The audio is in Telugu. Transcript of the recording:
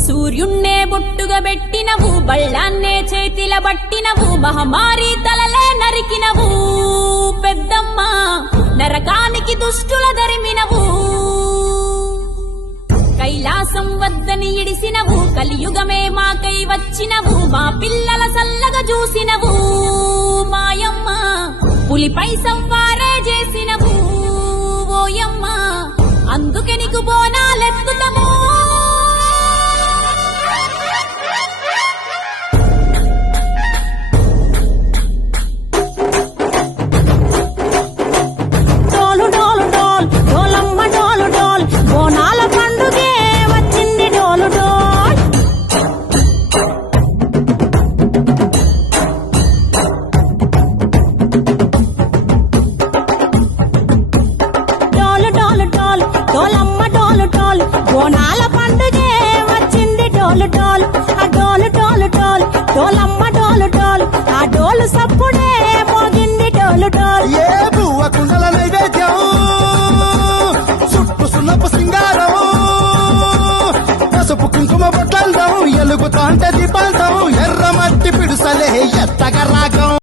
సూర్యున్నే బొట్టుగా పెట్టినవు, బళ్ళాన్నే చేతిల బట్టినవు, మహమారి తలలే నరికినవు పెద్దమ్మ, నరకానికి దుష్టుల దరిమినవు. కైలాసం వద్దని ఇడిసినవు, కలియుగమే మాకై వచ్చినవు, మా పిల్లల సల్లగా చూసినవు మాయమ్మ, పులిపై సంవారే చేసినవు ఓయమ్మ, అందుకే నీకు బోనాలెత్తుతము. బోనాల పండుగే వచ్చింది డోలు డోలు, ఆ డోలు డోలు డోలు, డోలమ్మ డోలు డోలు, ఆ డోలు సప్పుడే మోగింది డోలు డోలు. ఏ బువ్వ కుండల నైవేద్యం, చుట్టు సున్నపు సింగారం, పసుపు కుంకుమ బొట్లందం, ఎలుగుతాంటే దీపాంతం, ఎర్ర మట్టి పిడుసలే ఎత్తగ